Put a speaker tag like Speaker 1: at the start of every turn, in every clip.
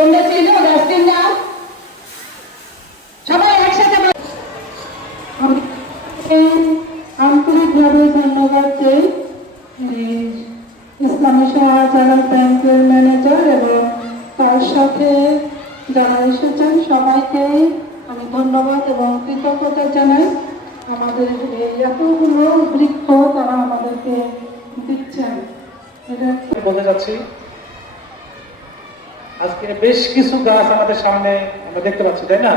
Speaker 1: তোমরা চিনো ডাস্টবিন না সবাই একসাথে বলো।
Speaker 2: আন্তরিকভাবে ধন্যবাদ চাই ইসলামী সহায়তা ব্যাংকের ম্যানেজার এবং তার সাথে যারা এসেছেন, সবাইকে আমি ধন্যবাদ এবং কৃতজ্ঞতা জানাই। আমাদের এই এতগুলো বৃক্ষ তারা আমাদেরকে দিচ্ছেন। এটা
Speaker 3: বলতে যাচ্ছি আজকে বেশ কিছু গাছ আমাদের সামনে আমরা দেখতে পাচ্ছি, তাই না?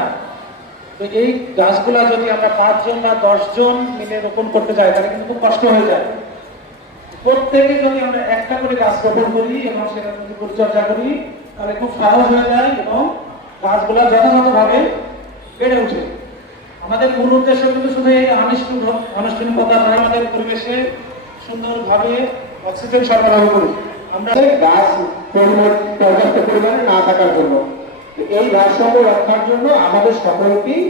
Speaker 3: তো এই গাছগুলা যদি আমরা পাঁচজন বা দশজন মিলে রোপণ করতে যাই, তাহলে কিন্তু খুব কষ্ট হয়ে যায়। প্রত্যেকে যদি আমরা একটা করে গাছ রোপণ করি এবং সেটা যদি পরিচর্যা করি, তাহলে খুব সহজ হয়ে যায় এবং গাছগুলা যথাযথভাবে বেড়ে ওঠে। আমাদের মূল উদ্দেশ্য কিন্তু শুধু এই আনুষ্ঠানিক আনুষ্ঠানিকতা আমাদের পরিবেশে সুন্দরভাবে অক্সিজেন সরবরাহ করি আমরা
Speaker 4: গাছ পর্যাপ্ত পরিমাণে না থাকার জন্য। এই ভারসাম্য রক্ষার জন্য আমাদের সকলকেই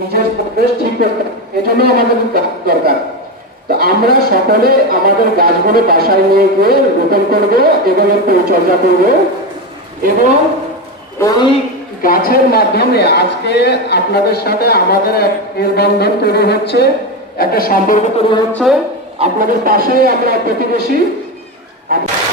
Speaker 4: নিজের পরিবেশ ঠিক করতে। এজন্য আমাদের দরকার। তো আমরা সকলে আমাদের গাছগুলো বাসায় নিয়ে গিয়ে রোপণ করব এবং এর পরিচর্যা করব। এবং ওই গাছের মাধ্যমে আজকে আপনাদের সাথে আমাদের এক মেলবন্ধন তৈরি হচ্ছে, একটা সম্পর্ক তৈরি হচ্ছে। আপনাদের পাশেই আমরা প্রতিবেশী এক